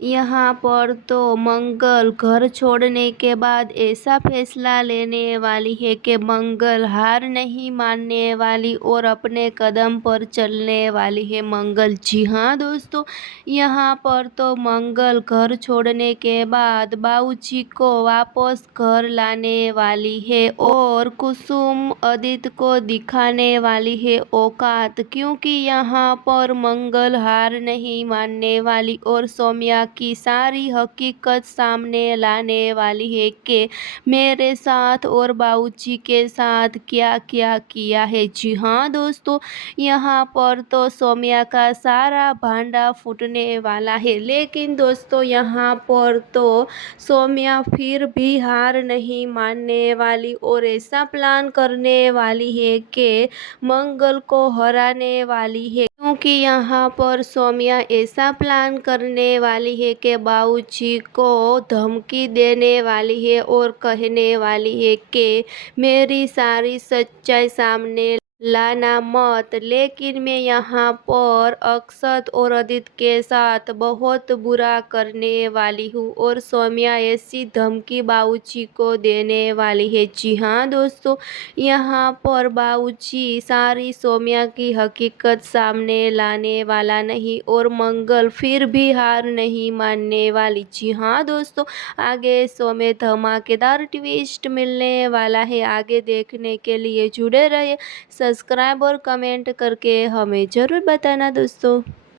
यहाँ पर तो मंगल घर छोड़ने के बाद ऐसा फैसला लेने वाली है कि मंगल हार नहीं मानने वाली और अपने कदम पर चलने वाली है मंगल। जी हाँ दोस्तों, यहाँ पर तो मंगल घर छोड़ने के बाद बाबूजी को वापस घर लाने वाली है और कुसुम आदित्य को दिखाने वाली है औकात, क्योंकि यहाँ पर मंगल हार नहीं मानने वाली और सौम्या की सारी हकीकत सामने लाने वाली है कि मेरे साथ और बाबूजी के साथ क्या क्या किया है। जी हाँ दोस्तों, यहाँ पर तो सौम्या का सारा भांडा फूटने वाला है, लेकिन दोस्तों यहाँ पर तो सौम्या फिर भी हार नहीं मानने वाली और ऐसा प्लान करने वाली है कि मंगल को हराने वाली है, क्योंकि यहाँ पर सौम्या ऐसा प्लान करने वाली है कि बाबूजी को धमकी देने वाली है और कहने वाली है कि मेरी सारी सच्चाई सामने लाना मत, लेकिन मैं यहाँ पर अक्षत और आदित्य के साथ बहुत बुरा करने वाली हूँ और सौम्या ऐसी धमकी बाबूजी को देने वाली है। जी हाँ दोस्तों, यहाँ पर बाबूजी सारी सौम्या की हकीकत सामने लाने वाला नहीं और मंगल फिर भी हार नहीं मानने वाली। जी हाँ दोस्तों, आगे शो में धमाकेदार ट्विस्ट मिलने वाला है। आगे देखने के लिए जुड़े रहिए, सब्सक्राइब और कमेंट करके हमें ज़रूर बताना दोस्तों।